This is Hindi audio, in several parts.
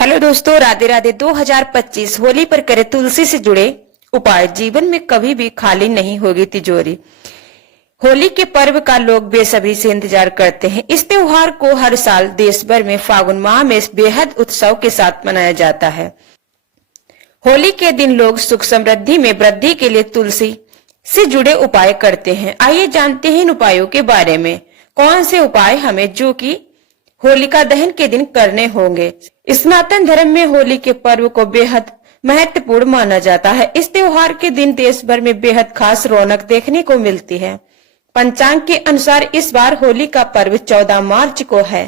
हेलो दोस्तों, राधे राधे। 2025 होली पर करें तुलसी से जुड़े उपाय। जीवन में कभी भी खाली नहीं होगी तिजोरी। होली के पर्व का लोग बेसब्री से इंतजार करते हैं। इस त्योहार को हर साल देश भर में फागुन माह में बेहद उत्सव के साथ मनाया जाता है। होली के दिन लोग सुख समृद्धि में वृद्धि के लिए तुलसी से जुड़े उपाय करते हैं। आइए जानते हैं इन उपायों के बारे में। कौन से उपाय हमें जो कि होलिका दहन के दिन करने होंगे। सनातन धर्म में होली के पर्व को बेहद महत्वपूर्ण माना जाता है। इस त्योहार के दिन देश भर में बेहद खास रौनक देखने को मिलती है। पंचांग के अनुसार इस बार होली का पर्व 14 मार्च को है।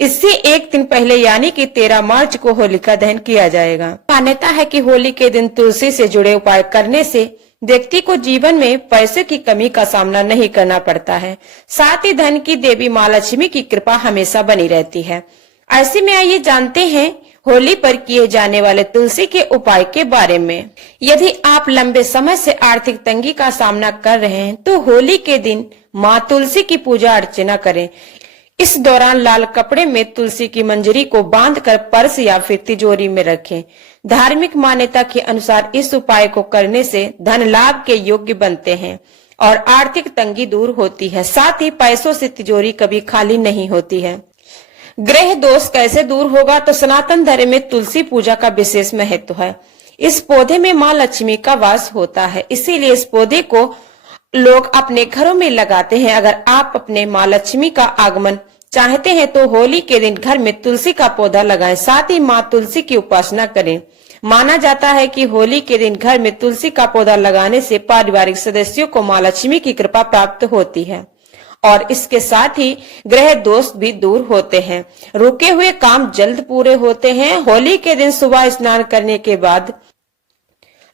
इससे एक दिन पहले यानी कि 13 मार्च को होलिका दहन किया जाएगा। मान्यता है कि होली के दिन तुलसी से जुड़े उपाय करने से व्यक्ति को जीवन में पैसे की कमी का सामना नहीं करना पड़ता है। साथ ही धन की देवी माँ लक्ष्मी की कृपा हमेशा बनी रहती है। ऐसे में आइए जानते हैं होली पर किए जाने वाले तुलसी के उपाय के बारे में। यदि आप लंबे समय से आर्थिक तंगी का सामना कर रहे हैं तो होली के दिन माँ तुलसी की पूजा अर्चना करें। इस दौरान लाल कपड़े में तुलसी की मंजरी को बांधकर पर्स या फिर तिजोरी में रखें। धार्मिक मान्यता के अनुसार इस उपाय को करने से धन लाभ के योग्य बनते हैं और आर्थिक तंगी दूर होती है। साथ ही पैसों से तिजोरी कभी खाली नहीं होती है। ग्रह दोष कैसे दूर होगा, तो सनातन धर्म में तुलसी पूजा का विशेष महत्व है। इस पौधे में माँ लक्ष्मी का वास होता है, इसीलिए इस पौधे को लोग अपने घरों में लगाते हैं। अगर आप अपने माँ लक्ष्मी का आगमन चाहते हैं तो होली के दिन घर में तुलसी का पौधा लगाएं। साथ ही माँ तुलसी की उपासना करें। माना जाता है कि होली के दिन घर में तुलसी का पौधा लगाने से पारिवारिक सदस्यों को माँ लक्ष्मी की कृपा प्राप्त होती है और इसके साथ ही ग्रह दोष भी दूर होते हैं। रुके हुए काम जल्द पूरे होते हैं। होली के दिन सुबह स्नान करने के बाद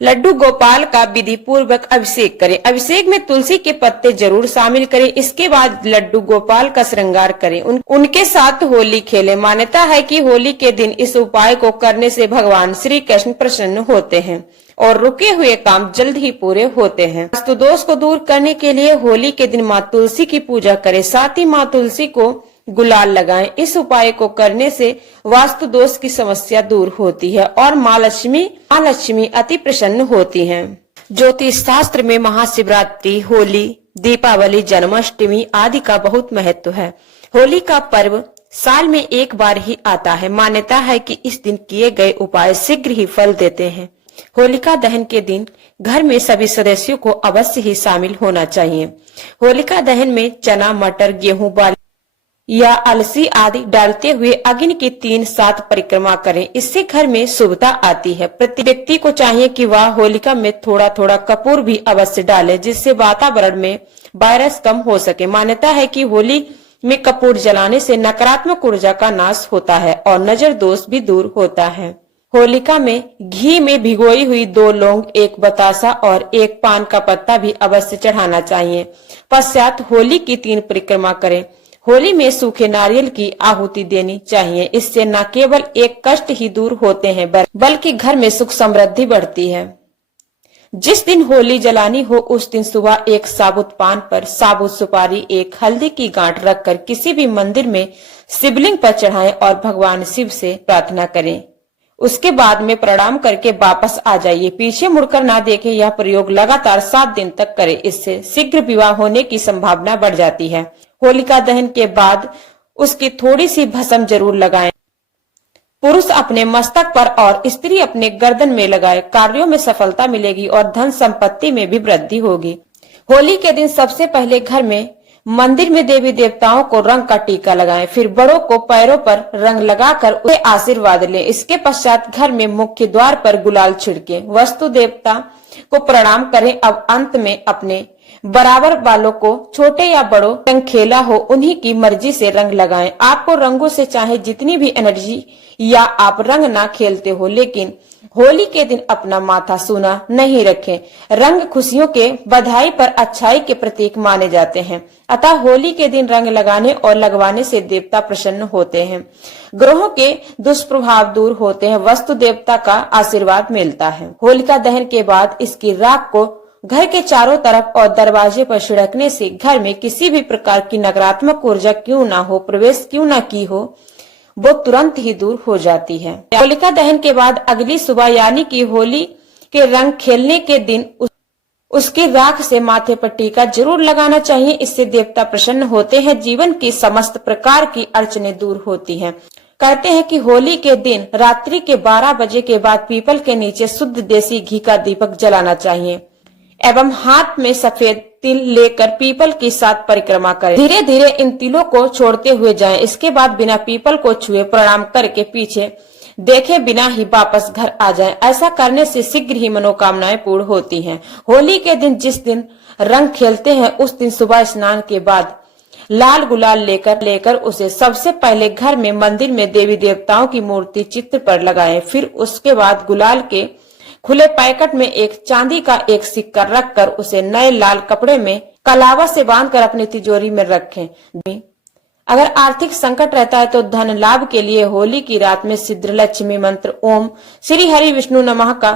लड्डू गोपाल का विधि पूर्वक अभिषेक करें। अभिषेक में तुलसी के पत्ते जरूर शामिल करें। इसके बाद लड्डू गोपाल का श्रृंगार करें। उनके साथ होली खेलें। मान्यता है कि होली के दिन इस उपाय को करने से भगवान श्री कृष्ण प्रसन्न होते हैं और रुके हुए काम जल्द ही पूरे होते हैं। वास्तु दोष को दूर करने के लिए होली के दिन माँ तुलसी की पूजा करें। साथ ही माँ तुलसी को गुलाल लगाएं। इस उपाय को करने से वास्तु दोष की समस्या दूर होती है और माँ लक्ष्मी अति प्रसन्न होती हैं। ज्योतिष शास्त्र में महाशिवरात्रि, होली, दीपावली, जन्माष्टमी आदि का बहुत महत्व है। होली का पर्व साल में एक बार ही आता है। मान्यता है कि इस दिन किए गए उपाय शीघ्र ही फल देते हैं। होलिका दहन के दिन घर में सभी सदस्यों को अवश्य ही शामिल होना चाहिए। होलिका दहन में चना, मटर, गेहूं, बाली या अलसी आदि डालते हुए अग्नि की 3-7 परिक्रमा करें। इससे घर में शुभता आती है। प्रति व्यक्ति को चाहिए कि वह होलिका में थोड़ा थोड़ा कपूर भी अवश्य डाले, जिससे वातावरण में वायरस कम हो सके। मान्यता है कि होली में कपूर जलाने से नकारात्मक ऊर्जा का नाश होता है और नजर दोष भी दूर होता है। होलिका में घी में भिगोई हुई 2 लौंग, 1 बतासा और 1 पान का पत्ता भी अवश्य चढ़ाना चाहिए। पश्चात होली की 3 परिक्रमा करें। होली में सूखे नारियल की आहुति देनी चाहिए। इससे न केवल एक कष्ट ही दूर होते हैं बल्कि घर में सुख समृद्धि बढ़ती है। जिस दिन होली जलानी हो उस दिन सुबह 1 साबुत पान पर साबुत सुपारी, 1 हल्दी की गांठ रखकर किसी भी मंदिर में शिवलिंग पर चढ़ाएं और भगवान शिव से प्रार्थना करें। उसके बाद में प्रणाम करके वापस आ जाइए। पीछे मुड़कर ना देखें। यह प्रयोग लगातार 7 दिन तक करें। इससे शीघ्र विवाह होने की संभावना बढ़ जाती है। होलिका दहन के बाद उसकी थोड़ी सी भस्म जरूर लगाएं। पुरुष अपने मस्तक पर और स्त्री अपने गर्दन में लगाए। कार्यों में सफलता मिलेगी और धन संपत्ति में भी वृद्धि होगी। होली के दिन सबसे पहले घर में मंदिर में देवी देवताओं को रंग का टीका लगाएं। फिर बड़ों को पैरों पर रंग लगाकर उन्हें आशीर्वाद लें। इसके पश्चात घर में मुख्य द्वार पर गुलाल छिड़कें। वस्तु देवता को प्रणाम करें। अब अंत में अपने बराबर वालों को, छोटे या बड़ों, रंग खेला हो उन्हीं की मर्जी से रंग लगाएं। आपको रंगों से चाहे जितनी भी एनर्जी या आप रंग ना खेलते हो, लेकिन होली के दिन अपना माथा सूना नहीं रखें। रंग खुशियों के, बधाई पर अच्छाई के प्रतीक माने जाते हैं। अतः होली के दिन रंग लगाने और लगवाने से देवता प्रसन्न होते हैं। ग्रहों के दुष्प्रभाव दूर होते हैं। वस्तु देवता का आशीर्वाद मिलता है। होलिका दहन के बाद इसकी राख को घर के चारों तरफ और दरवाजे पर छिड़कने से घर में किसी भी प्रकार की नकारात्मक ऊर्जा क्यों ना हो, प्रवेश क्यों ना की हो, वो तुरंत ही दूर हो जाती है। होलिका दहन के बाद अगली सुबह यानी कि होली के रंग खेलने के दिन उसकी राख से माथे पर टीका जरूर लगाना चाहिए। इससे देवता प्रसन्न होते हैं, जीवन की समस्त प्रकार की अड़चनें दूर होती हैं। कहते हैं कि होली के दिन रात्रि के 12 बजे के बाद पीपल के नीचे शुद्ध देसी घी का दीपक जलाना चाहिए एवं हाथ में सफेद तिल लेकर पीपल की 7 परिक्रमा करें। धीरे धीरे इन तिलों को छोड़ते हुए जाएं। इसके बाद बिना पीपल को छुए प्रणाम करके पीछे देखे बिना ही वापस घर आ जाएं। ऐसा करने से शीघ्र ही मनोकामनाएं पूर्ण होती हैं। होली के दिन जिस दिन रंग खेलते हैं उस दिन सुबह स्नान के बाद लाल गुलाल लेकर उसे सबसे पहले घर में मंदिर में देवी देवताओं की मूर्ति चित्र पर लगाएं। फिर उसके बाद गुलाल के खुले पैकेट में एक चांदी का एक सिक्का रखकर उसे नए लाल कपड़े में कलावा से बांधकर अपनी तिजोरी में रखें। अगर आर्थिक संकट रहता है तो धन लाभ के लिए होली की रात में सिद्ध लक्ष्मी मंत्र ओम श्री हरि विष्णु नमः का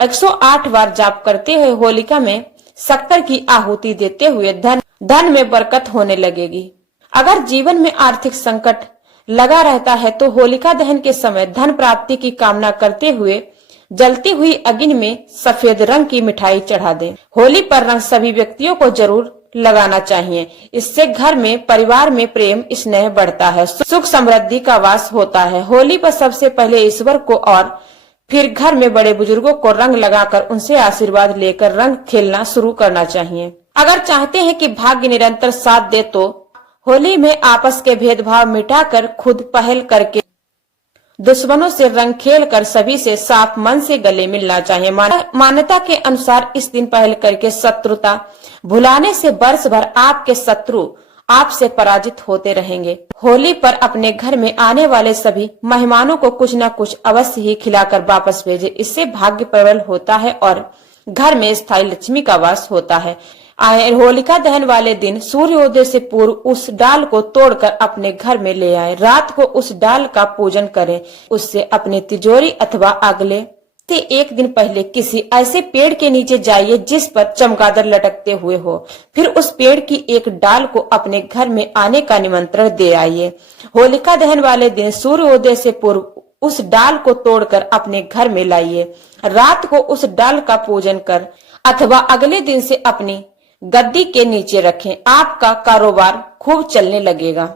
108 बार जाप करते हुए होलिका में शक्कर की आहुति देते हुए धन में बरकत होने लगेगी। अगर जीवन में आर्थिक संकट लगा रहता है तो होलिका दहन के समय धन प्राप्ति की कामना करते हुए जलती हुई अग्नि में सफेद रंग की मिठाई चढ़ा दें। होली पर रंग सभी व्यक्तियों को जरूर लगाना चाहिए। इससे घर में परिवार में प्रेम स्नेह बढ़ता है, सुख समृद्धि का वास होता है। होली पर सबसे पहले ईश्वर को और फिर घर में बड़े बुजुर्गों को रंग लगाकर उनसे आशीर्वाद लेकर रंग खेलना शुरू करना चाहिए। अगर चाहते हैं कि भाग्य निरंतर साथ दे तो होली में आपस के भेदभाव मिटाकर खुद पहल करके दुश्मनों से रंग खेलकर सभी से साफ मन से गले मिलना चाहिए। मान्यता के अनुसार इस दिन पहल करके शत्रुता भुलाने से वर्ष भर आपके शत्रु आपसे पराजित होते रहेंगे। होली पर अपने घर में आने वाले सभी मेहमानों को कुछ न कुछ अवश्य ही खिलाकर वापस भेजे। इससे भाग्य प्रबल होता है और घर में स्थायी लक्ष्मी का वास होता है। होलिका दहन वाले दिन सूर्योदय से पूर्व उस डाल को तोड़कर अपने घर में ले आए। रात को उस डाल का पूजन करें। उससे अपनी तिजोरी अथवा अगले से एक दिन पहले किसी ऐसे पेड़ के नीचे जाइए जिस पर चमगादड़ लटकते हुए हो। फिर उस पेड़ की एक डाल को अपने घर में आने का निमंत्रण दे आइए। होलिका दहन वाले दिन सूर्योदय से पूर्व उस डाल को तोड़कर अपने घर में लाइए। रात को उस डाल का पूजन कर अथवा अगले दिन से अपनी गद्दी के नीचे रखें। आपका कारोबार खूब चलने लगेगा।